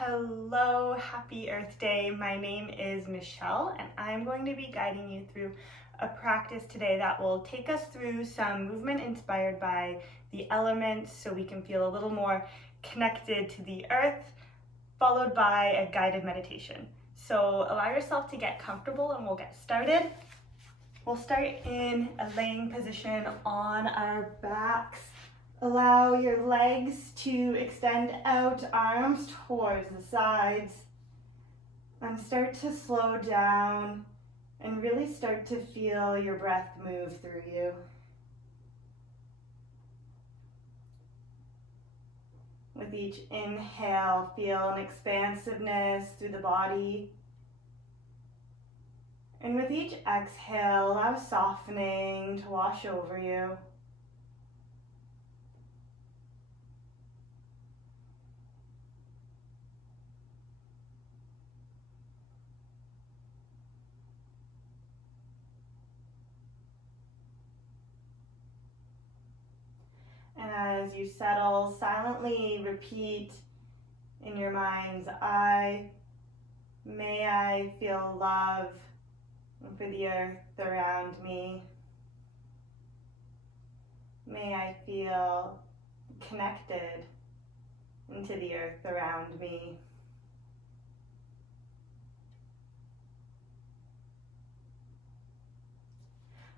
Hello, happy Earth Day. My name is Michelle and I'm going to be guiding you through a practice today that will take us through some movement inspired by the elements so we can feel a little more connected to the earth, followed by a guided meditation. So allow yourself to get comfortable and we'll get started. We'll start in a laying position on our backs. Allow your legs to extend out, arms towards the sides, and start to slow down and really start to feel your breath move through you. With each inhale, feel an expansiveness through the body. And with each exhale, allow softening to wash over you. And as you settle, silently repeat in your mind's eye, may I feel love for the earth around me. May I feel connected into the earth around me.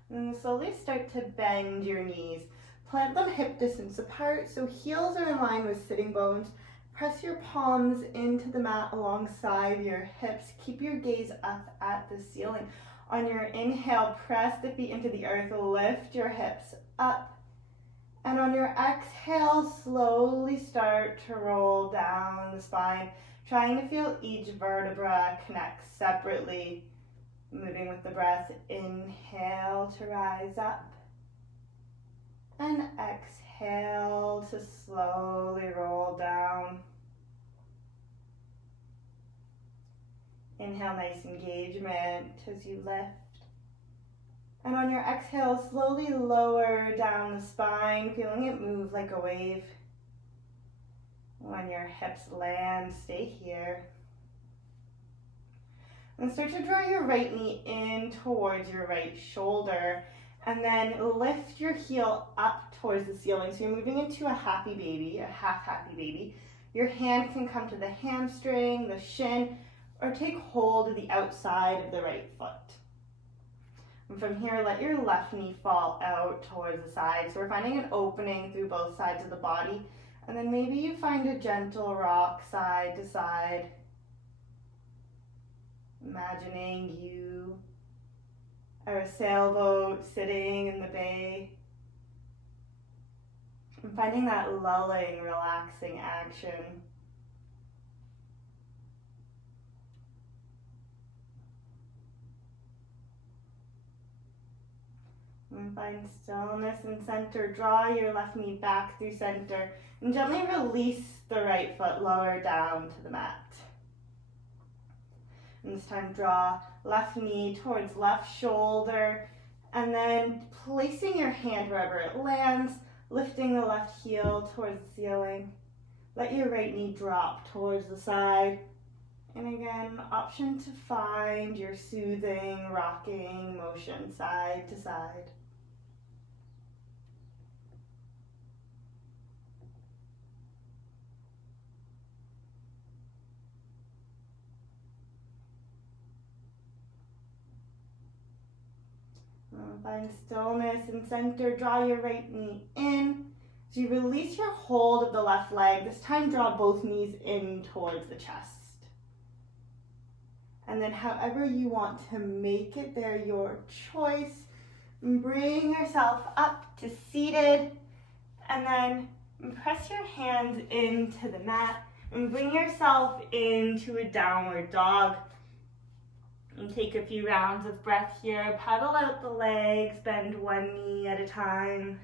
And slowly start to bend your knees. Plant them hip distance apart so heels are in line with sitting bones. Press your palms into the mat alongside your hips. Keep your gaze up at the ceiling. On your inhale, press the feet into the earth. Lift your hips up. And on your exhale, slowly start to roll down the spine, trying to feel each vertebra connect separately. Moving with the breath, inhale to rise up. And exhale to slowly roll down. Inhale, nice engagement as you lift. And on your exhale, slowly lower down the spine, feeling it move like a wave. When your hips land, stay here. And start to draw your right knee in towards your right shoulder. And then lift your heel up towards the ceiling. So you're moving into a happy baby, a half happy baby. Your hand can come to the hamstring, the shin, or take hold of the outside of the right foot. And from here, let your left knee fall out towards the side. So we're finding an opening through both sides of the body. And then maybe you find a gentle rock side to side. Imagining you are a sailboat sitting in the bay. And finding that lulling, relaxing action. And find stillness and center. Draw your left knee back through center and gently release the right foot lower down to the mat. And this time draw left knee towards left shoulder and then placing your hand wherever it lands, lifting the left heel towards the ceiling. Let your right knee drop towards the side. And again, option to find your soothing, rocking motion side to side. Find stillness and center. Draw your right knee in. As you release your hold of the left leg, this time draw both knees in towards the chest. And then however you want to make it there, your choice. Bring yourself up to seated. And then press your hands into the mat and bring yourself into a downward dog. And take a few rounds of breath here. Pedal out the legs, bend one knee at a time.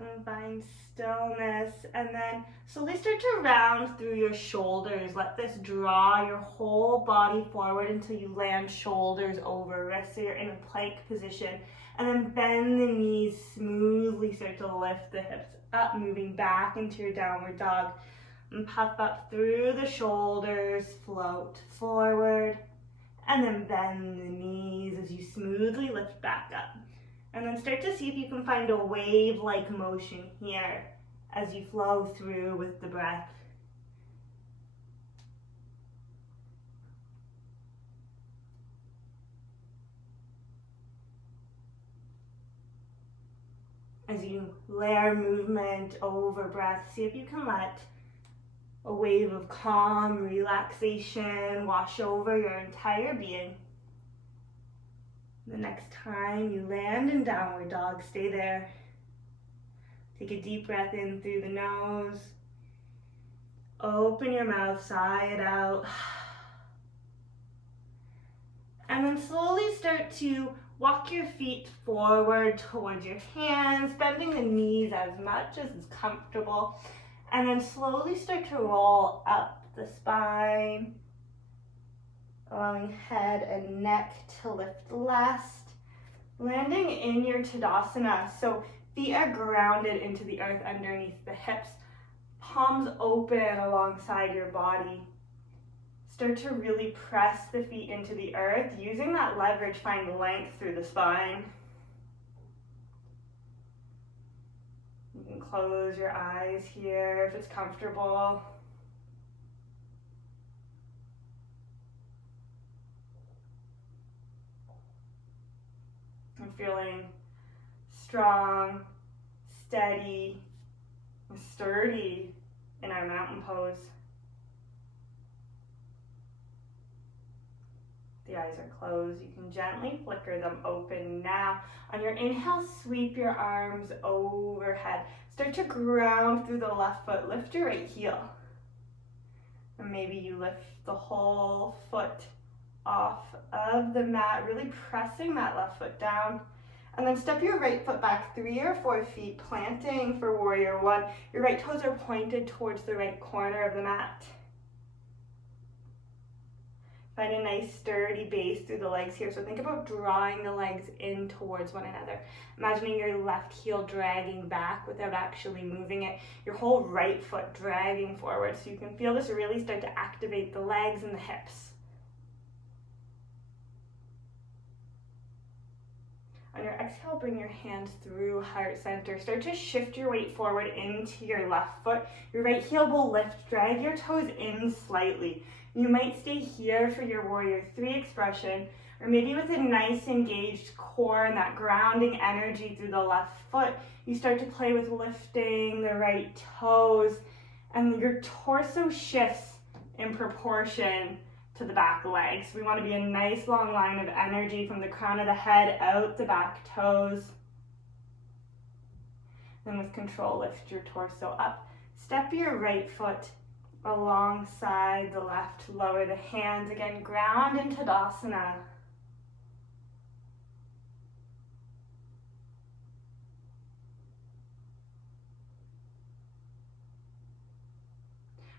And find stillness, and then slowly start to round through your shoulders. Let this draw your whole body forward until you land shoulders over wrists, so you're in a plank position. And then bend the knees smoothly, start to lift the hips up, moving back into your downward dog. And puff up through the shoulders, float forward, and then bend the knees as you smoothly lift back up. And then start to see if you can find a wave-like motion here as you flow through with the breath. As you layer movement over breath, see if you can let a wave of calm, relaxation wash over your entire being. The next time you land in downward dog, stay there. Take a deep breath in through the nose. Open your mouth, sigh it out. And then slowly start to walk your feet forward towards your hands, bending the knees as much as is comfortable. And then slowly start to roll up the spine, allowing head and neck to lift last, landing in your Tadasana. So feet are grounded into the earth underneath the hips, palms open alongside your body. Start to really press the feet into the earth. Using that leverage, find length through the spine. You can close your eyes here if it's comfortable. I'm feeling strong, steady, and sturdy in our mountain pose. The eyes are closed. You can gently flicker them open now. On your inhale, sweep your arms overhead. Start to ground through the left foot. Lift your right heel. And maybe you lift the whole foot off of the mat, really pressing that left foot down. And then step your right foot back 3 or 4 feet, planting for warrior one. Your right toes are pointed towards the right corner of the mat. Find a nice sturdy base through the legs here. So think about drawing the legs in towards one another. Imagining your left heel dragging back without actually moving it. Your whole right foot dragging forward. So you can feel this really start to activate the legs and the hips. On your exhale, bring your hands through heart center. Start to shift your weight forward into your left foot. Your right heel will lift. Drag your toes in slightly. You might stay here for your warrior 3 expression, or maybe with a nice engaged core and that grounding energy through the left foot, you start to play with lifting the right toes, and your torso shifts in proportion to the back legs. We want to be a nice long line of energy from the crown of the head out the back toes. Then with control, lift your torso up. Step your right foot alongside the left. Lower the hands again. Ground into Tadasana.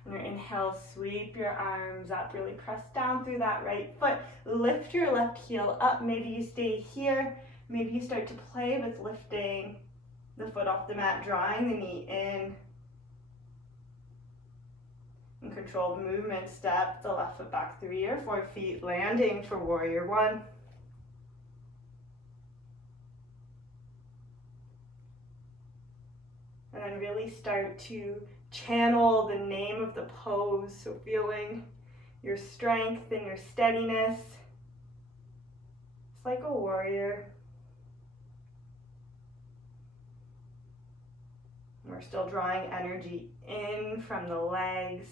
On your inhale, sweep your arms up. Really press down through that right foot. Lift your left heel up. Maybe you stay here. Maybe you start to play with lifting the foot off the mat, drawing the knee in. In controlled movement, step the left foot back 3 or 4 feet, landing for warrior one. And then really start to channel the name of the pose, so feeling your strength and your steadiness. It's like a warrior. We're still drawing energy in from the legs.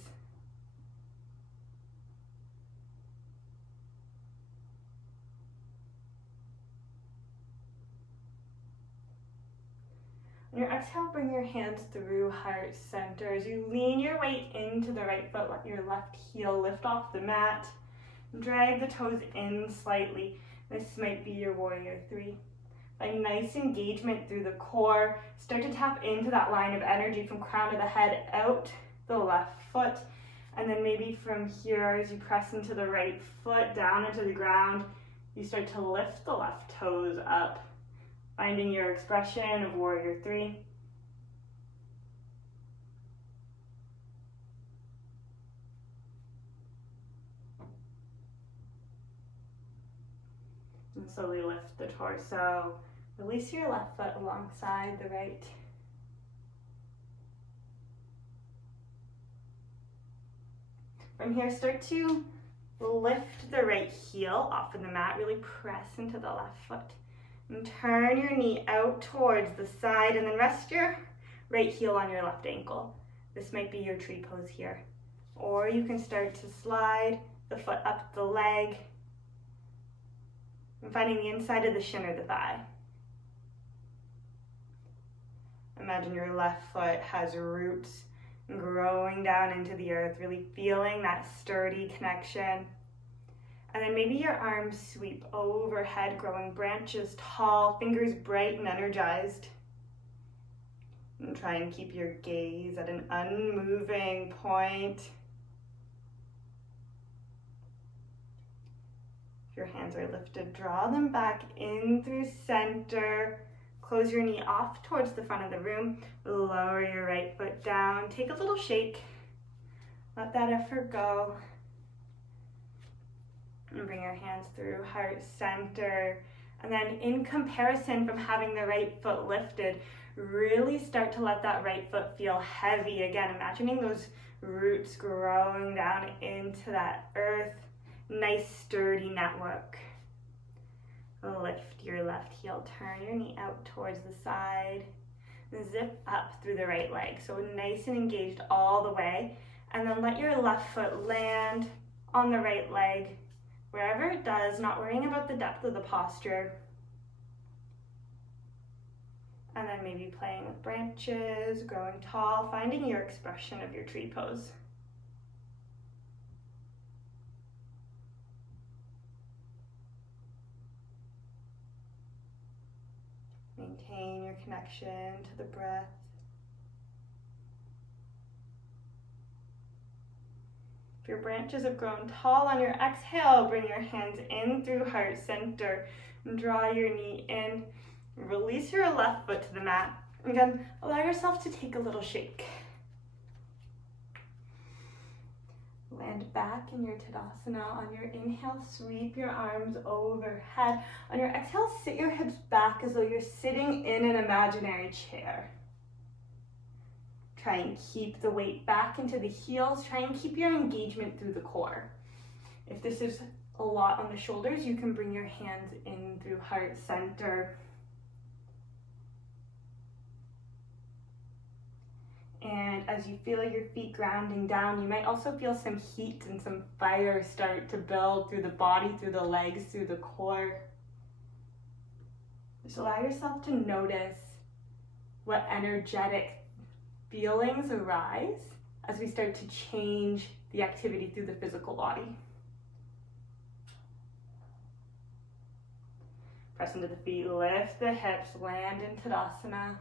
On your exhale, bring your hands through heart center. As you lean your weight into the right foot, let your left heel lift off the mat. Drag the toes in slightly. This might be your warrior 3. Find nice engagement through the core. Start to tap into that line of energy from crown of the head out the left foot. And then maybe from here, as you press into the right foot, down into the ground, you start to lift the left toes up, finding your expression of warrior 3. And slowly lift the torso. Release your left foot alongside the right. From here, start to lift the right heel off of the mat. Really press into the left foot. And turn your knee out towards the side, and then rest your right heel on your left ankle. This might be your tree pose here. Or you can start to slide the foot up the leg, and finding the inside of the shin or the thigh. Imagine your left foot has roots growing down into the earth, really feeling that sturdy connection. And then maybe your arms sweep overhead, growing branches tall, fingers bright and energized. And try and keep your gaze at an unmoving point. If your hands are lifted, draw them back in through center. Close your knee off towards the front of the room. Lower your right foot down. Take a little shake. Let that effort go. And bring your hands through heart center. And then in comparison from having the right foot lifted, really start to let that right foot feel heavy. Again, imagining those roots growing down into that earth. Nice sturdy network. Lift your left heel, turn your knee out towards the side, zip up through the right leg. So nice and engaged all the way. And then let your left foot land on the right leg, wherever it does, not worrying about the depth of the posture. And then maybe playing with branches, growing tall, finding your expression of your tree pose. Maintain your connection to the breath. If your branches have grown tall, on your exhale, bring your hands in through heart center and draw your knee in. Release your left foot to the mat. Again, allow yourself to take a little shake. Land back in your Tadasana. On your inhale, sweep your arms overhead. On your exhale, sit your hips back as though you're sitting in an imaginary chair. Try and keep the weight back into the heels. Try and keep your engagement through the core. If this is a lot on the shoulders, you can bring your hands in through heart center. And as you feel your feet grounding down, you might also feel some heat and some fire start to build through the body, through the legs, through the core. Just allow yourself to notice what energetic feelings arise as we start to change the activity through the physical body. Press into the feet, lift the hips, land in Tadasana.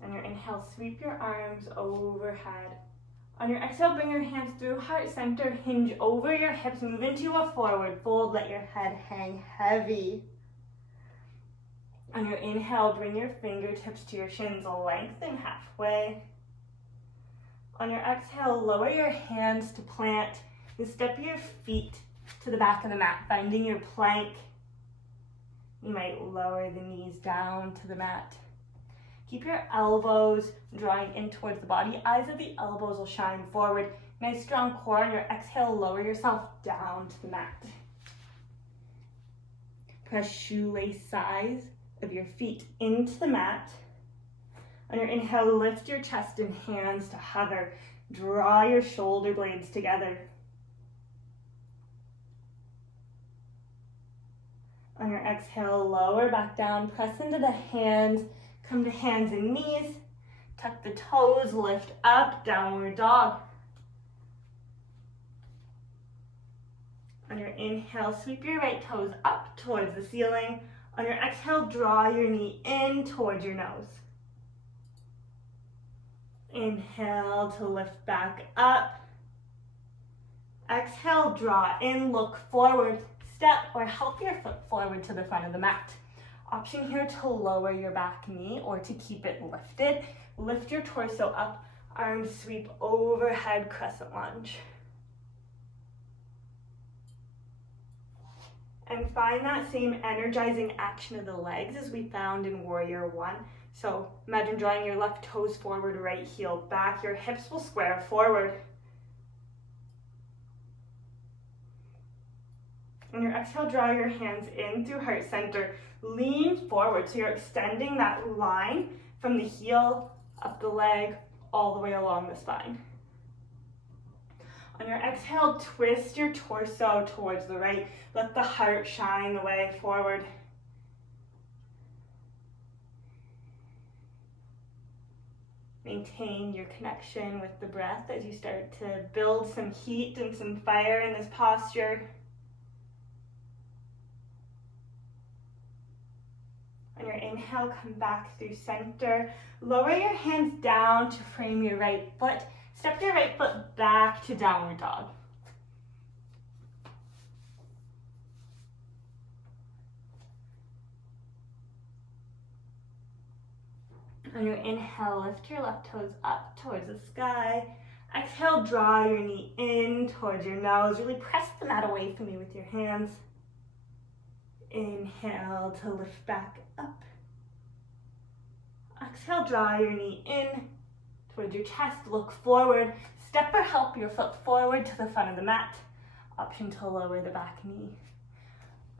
On your inhale, sweep your arms overhead. On your exhale, bring your hands through heart center, hinge over your hips, move into a forward fold, let your head hang heavy. On your inhale, bring your fingertips to your shins, lengthen halfway. On your exhale, lower your hands to plant and step your feet to the back of the mat, finding your plank. You might lower the knees down to the mat. Keep your elbows drawing in towards the body. Eyes of the elbows will shine forward. Nice strong core. On your exhale, lower yourself down to the mat. Press shoelace sides of your feet into the mat. On your inhale, lift your chest and hands to hover. Draw your shoulder blades together. On your exhale, lower back down. Press into the hands. Come to hands and knees, tuck the toes, lift up, downward dog. On your inhale, sweep your right toes up towards the ceiling. On your exhale, draw your knee in towards your nose. Inhale to lift back up. Exhale, draw in, look forward, step or help your foot forward to the front of the mat. Option here to lower your back knee or to keep it lifted. Lift your torso up, arms sweep overhead, crescent lunge. And find that same energizing action of the legs as we found in Warrior One. So imagine drawing your left toes forward, right heel back. Your hips will square forward. On your exhale, draw your hands in through heart center. Lean forward, so you're extending that line from the heel, up the leg, all the way along the spine. On your exhale, twist your torso towards the right. Let the heart shine the way forward. Maintain your connection with the breath as you start to build some heat and some fire in this posture. On your inhale, come back through center. Lower your hands down to frame your right foot. Step your right foot back to downward dog. On your inhale, lift your left toes up towards the sky. Exhale, draw your knee in towards your nose. Really press the mat away from you with your hands. Inhale to lift back up. Exhale, draw your knee in towards your chest. Look forward. Step or help your foot forward to the front of the mat. Option to lower the back knee.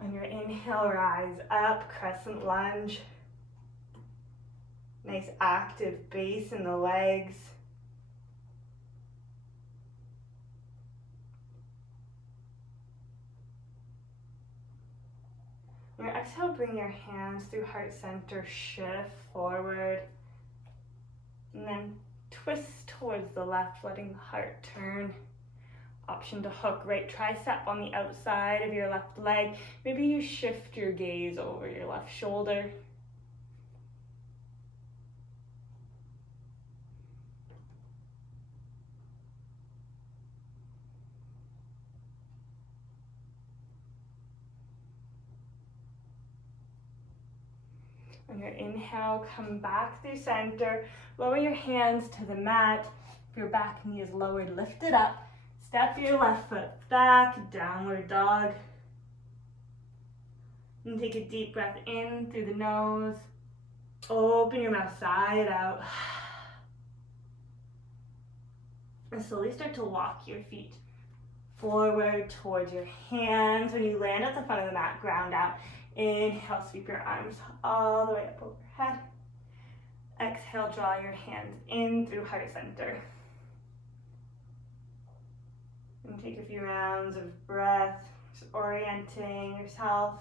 On your inhale, rise up, crescent lunge. Nice active base in the legs. On your exhale, bring your hands through heart center, shift forward, and then twist towards the left, letting the heart turn. Option to hook right tricep on the outside of your left leg. Maybe you shift your gaze over your left shoulder. On your inhale, come back through center. Lower your hands to the mat. If your back knee is lowered, lift it up. Step your left foot back, downward dog. And take a deep breath in through the nose. Open your mouth side out. And slowly start to walk your feet forward towards your hands. When you land at the front of the mat, ground out. Inhale, sweep your arms all the way up overhead. Exhale, draw your hands in through heart center. And take a few rounds of breath, just orienting yourself.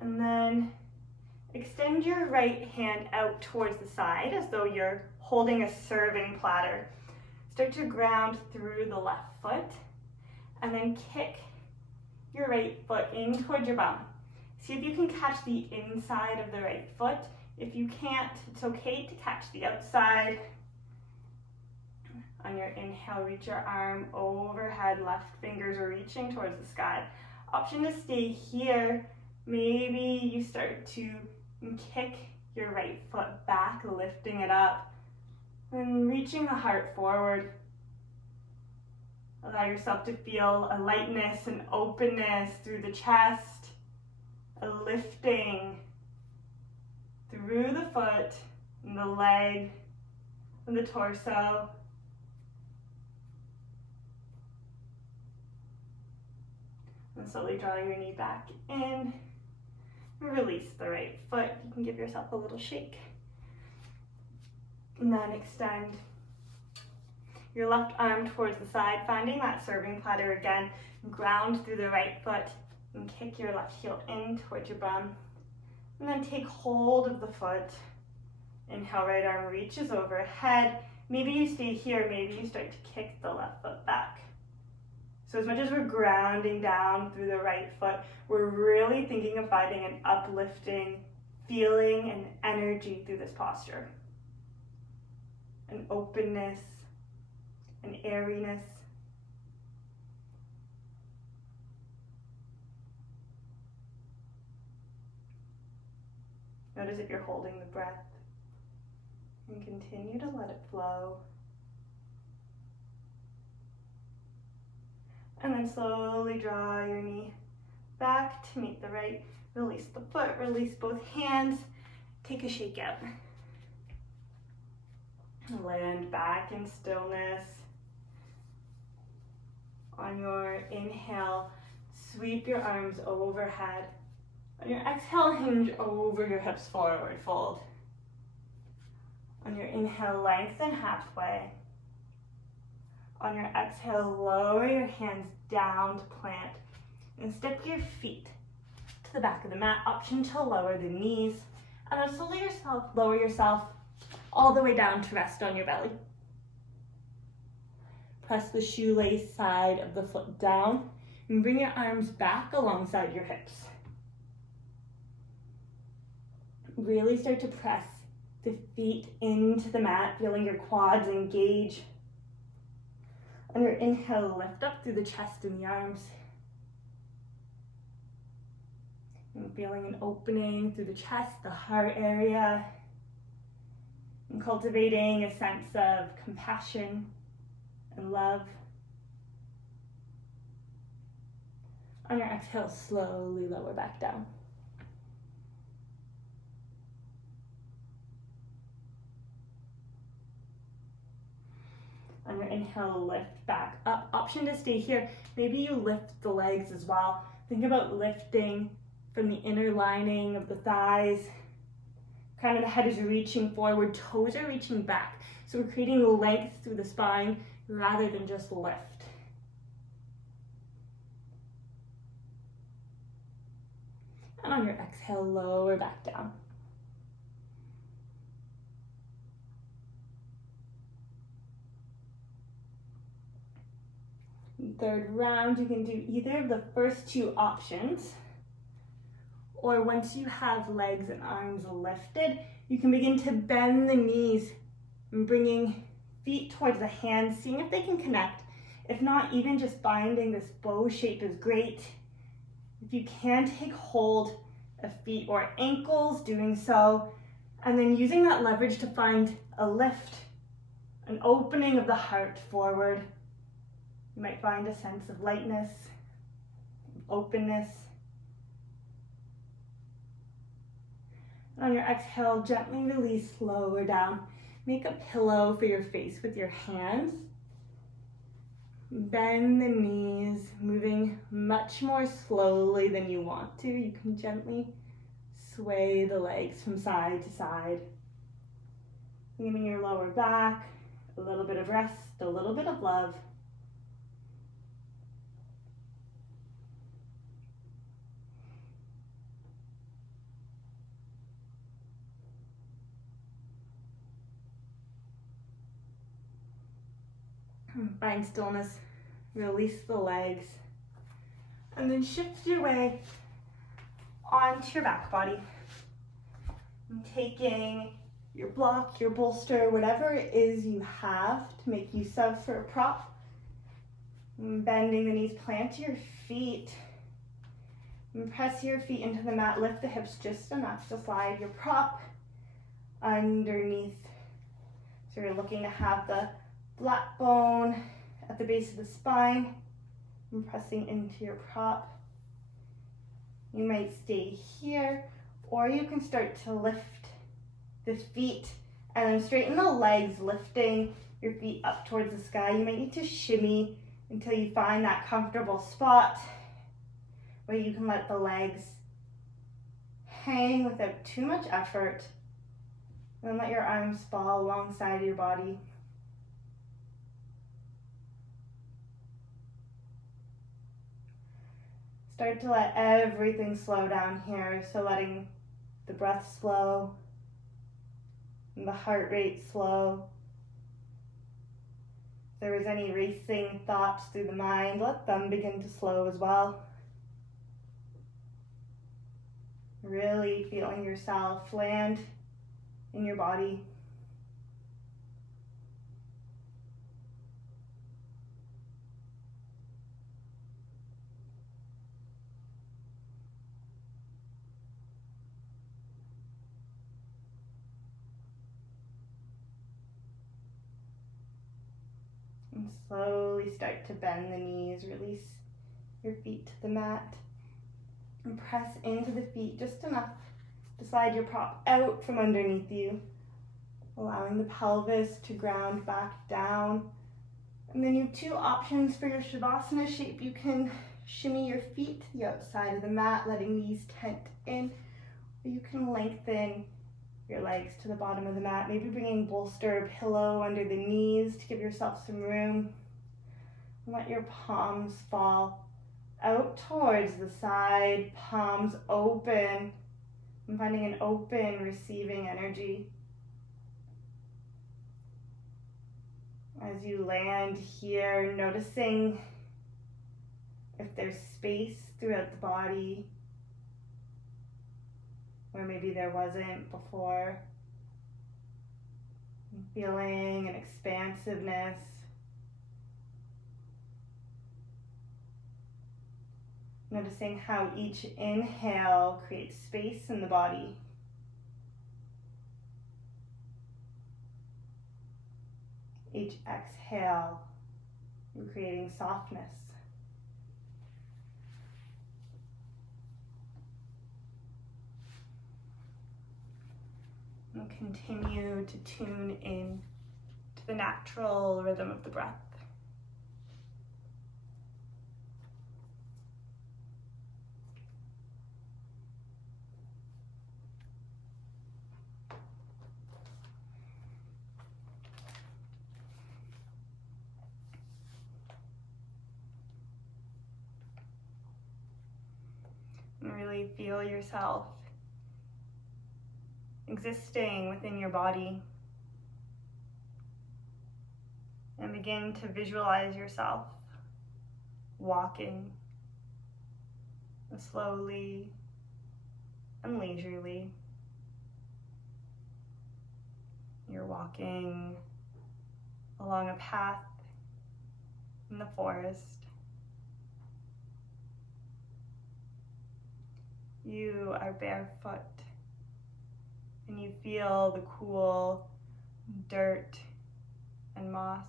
And then extend your right hand out towards the side as though you're holding a serving platter. Start to ground through the left foot and then kick your right foot in towards your bum. See if you can catch the inside of the right foot. If you can't, it's okay to catch the outside. On your inhale, reach your arm overhead, left fingers are reaching towards the sky. Option to stay here. Maybe you start to kick your right foot back, lifting it up. And reaching the heart forward. Allow yourself to feel a lightness and openness through the chest, a lifting through the foot and the leg and the torso. And slowly draw your knee back in. Release the right foot. You can give yourself a little shake. And then extend your left arm towards the side, finding that serving platter again. Ground through the right foot and kick your left heel in towards your bum. And then take hold of the foot. Inhale, right arm reaches overhead. Maybe you stay here, maybe you start to kick the left foot back. So as much as we're grounding down through the right foot, we're really thinking of finding an uplifting feeling and energy through this posture. An openness, an airiness. Notice if you're holding the breath, and continue to let it flow. And then slowly draw your knee back to meet the right. Release the foot, release both hands. Take a shake out. Land back in stillness. On your inhale, sweep your arms overhead. On your exhale, hinge over your hips forward, fold. On your inhale, lengthen halfway. On your exhale, lower your hands down to plant and step your feet to the back of the mat. Option to lower the knees, and then slowly lower yourself all the way down to rest on your belly. Press the shoelace side of the foot down and bring your arms back alongside your hips. Really start to press the feet into the mat, feeling your quads engage. On your inhale, lift up through the chest and the arms. And feeling an opening through the chest, the heart area. And cultivating a sense of compassion and love. On your exhale, slowly lower back down. On your inhale, lift back up. Option to stay here. Maybe you lift the legs as well. Think about lifting from the inner lining of the thighs. Crown of the head is reaching forward, toes are reaching back. So we're creating length through the spine rather than just lift. And on your exhale, lower back down. Third round, you can do either of the first two options, or once you have legs and arms lifted, you can begin to bend the knees and bringing feet towards the hands, seeing if they can connect. If not, even just finding this bow shape is great. If you can, take hold of feet or ankles, doing so, and then using that leverage to find a lift, an opening of the heart forward. You might find a sense of lightness, openness. And on your exhale, gently release, lower down. Make a pillow for your face with your hands. Bend the knees, moving much more slowly than you want to. You can gently sway the legs from side to side. Giving your lower back a little bit of rest, a little bit of love. Find stillness, release the legs, and then shift your way onto your back body. And taking your block, your bolster, whatever it is you have to make use of for a prop. And bending the knees, plant your feet, and press your feet into the mat, lift the hips just enough to slide your prop underneath. So you're looking to have the flat bone at the base of the spine and pressing into your prop. You might stay here, or you can start to lift the feet and then straighten the legs, lifting your feet up towards the sky. You might need to shimmy until you find that comfortable spot where you can let the legs hang without too much effort. And then let your arms fall alongside your body. Start to let everything slow down here. So letting the breath slow and the heart rate slow. If there was any racing thoughts through the mind, let them begin to slow as well. Really feeling yourself land in your body. And slowly start to bend the knees, release your feet to the mat. And press into the feet just enough to slide your prop out from underneath you, allowing the pelvis to ground back down. And then you have two options for your Shavasana shape. You can shimmy your feet to the outside of the mat, letting these tent in, or you can lengthen your legs to the bottom of the mat, maybe bringing bolster or pillow under the knees to give yourself some room. And let your palms fall out towards the side, palms open. I'm finding an open, receiving energy. As you land here, noticing if there's space throughout the body where maybe there wasn't before. Feeling an expansiveness. Noticing how each inhale creates space in the body. Each exhale, you're creating softness. And continue to tune in to the natural rhythm of the breath. And really feel yourself existing within your body. And begin to visualize yourself walking slowly and leisurely. You're walking along a path in the forest. You are barefoot and you feel the cool dirt and moss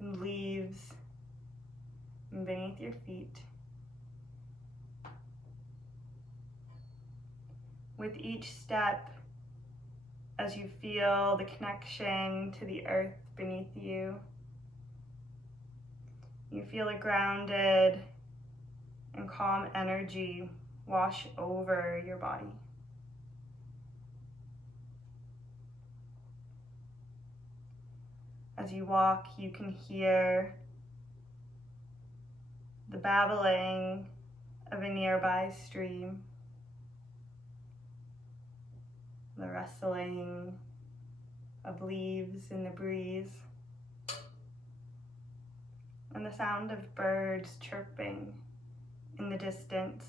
and leaves beneath your feet. With each step, as you feel the connection to the earth beneath you, you feel a grounded and calm energy wash over your body. As you walk, you can hear the babbling of a nearby stream, the rustling of leaves in the breeze, and the sound of birds chirping in the distance.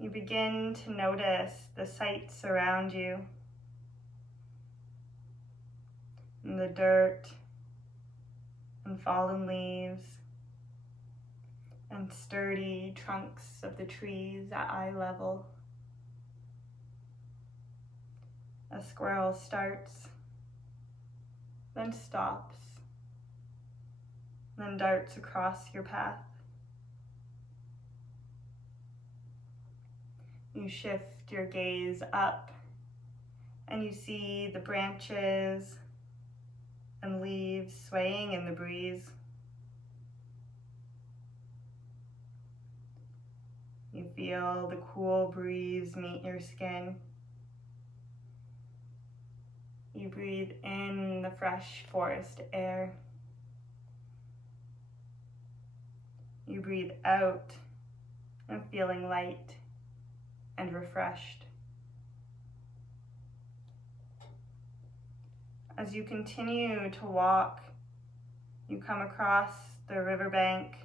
You begin to notice the sights around you, and the dirt and fallen leaves and sturdy trunks of the trees at eye level. A squirrel starts, then stops, then darts across your path. You shift your gaze up and you see the branches and leaves swaying in the breeze. You feel the cool breeze meet your skin. You breathe in the fresh forest air. You breathe out and feeling light and refreshed. As you continue to walk, you come across the riverbank.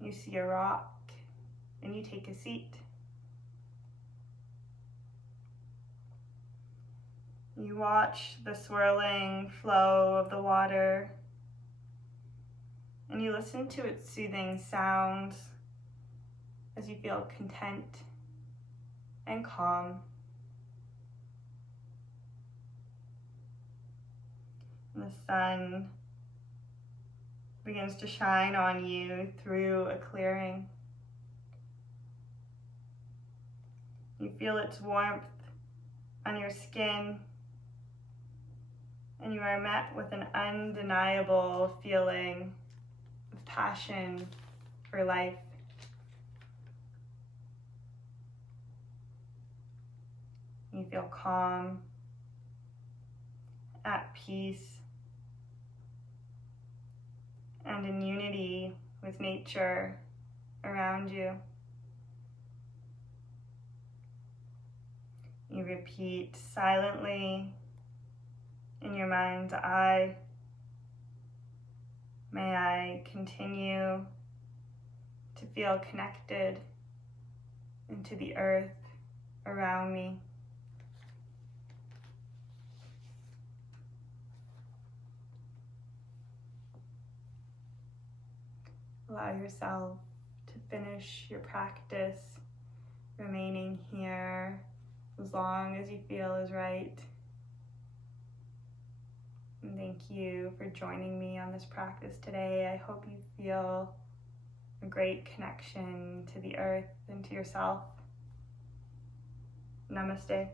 You see a rock and you take a seat. You watch the swirling flow of the water and you listen to its soothing sounds as you feel content and calm. And the sun begins to shine on you through a clearing. You feel its warmth on your skin, and you are met with an undeniable feeling of passion for life. You feel calm, at peace, and in unity with nature around you. You repeat silently in your mind's eye, may I continue to feel connected into the earth around me. Allow yourself to finish your practice, remaining here as long as you feel is right. And thank you for joining me on this practice today. I hope you feel a great connection to the earth and to yourself. Namaste.